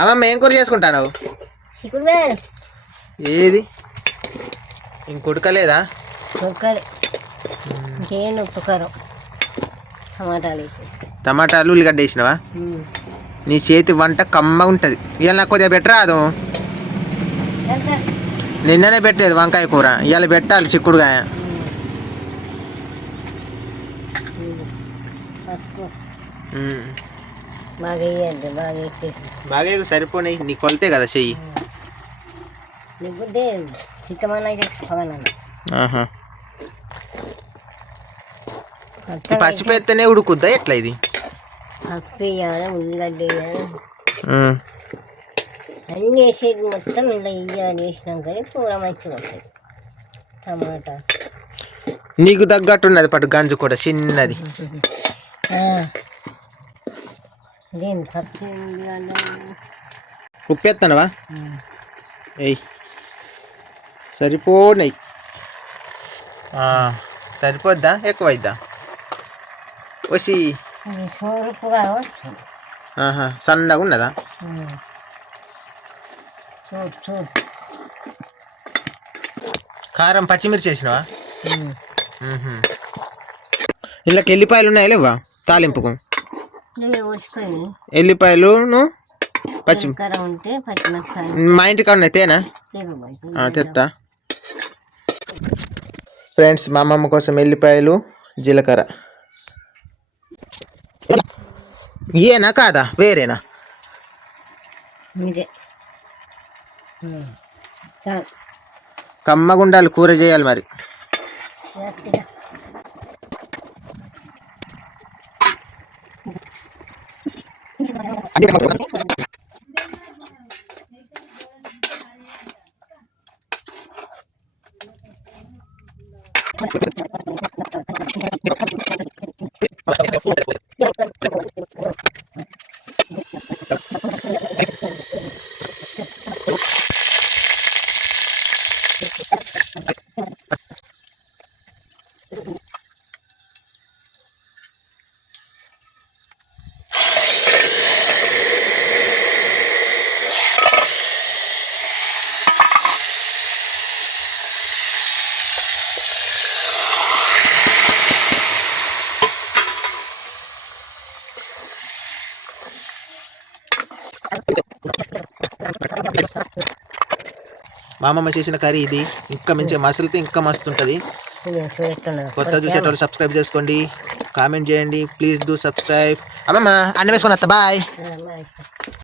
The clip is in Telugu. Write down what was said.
అమ్మమ్మ ఏం కూర చేసుకుంటాను? ఏది ఇంకొడకలేదా? టమాటాలు ఉల్లిగడ్డ వేసినవా? నీ చేతి వంట కమ్మగా ఉంటుంది. ఇవాళ నాకు కొద్దిగా పెట్టరాదు. నిన్ననే పెట్టలేదు వంకాయ కూర, ఇవాళ పెట్టాలి చిక్కుడుగాయ. బాగా సరిపోయి నీ కొలితే కదా చెయ్యి. పచ్చిపెత్తనే ఉడుకుద్దా ఎట్లా ఇది? ఉల్లిగడ్డ అన్నీ వేసేది మొత్తం ఇలా ఇయ్యాలి. వేసినాక కూర మంచిగా ఉంటుంది. టమాటా నీకు తగ్గట్టున్నది పట్టు గంజు కూడా చిన్నది. ఉప్పు ఎత్తనవా? ఎయ్ సరిపోనాయి. సరిపోద్దా ఎక్కువ అయిద్దా? వచ్చి సన్నగా ఉన్నదా? కారం పచ్చిమిర్చి వేసినవా? ఇంట్లోకి ఎల్లిపాయలు ఉన్నాయా లేవా తాలింపుకు? ఎల్లిపాయలు మా ఇంటికి ఉన్నాయి. తేనా తెస్తా. ఫ్రెండ్స్, మా అమ్మమ్మ కోసం ఎల్లిపాయలు జీలకర్ర. ఏనా కాదా వేరేనా? కమ్మగుండాలి కూర చేయాలి మరి. మా అమ్మమ్మ చేసిన కర్రీ ఇది. ఇంకా మంచిగా మసలితే ఇంకా మస్తు ఉంటుంది. కొత్త చూసేటోళ్ళు సబ్స్క్రైబ్ చేసుకోండి, కామెంట్ చేయండి. Please do subscribe. అమ్మమ్మ అన్నం వేసుకొని వస్తా. బాయ్.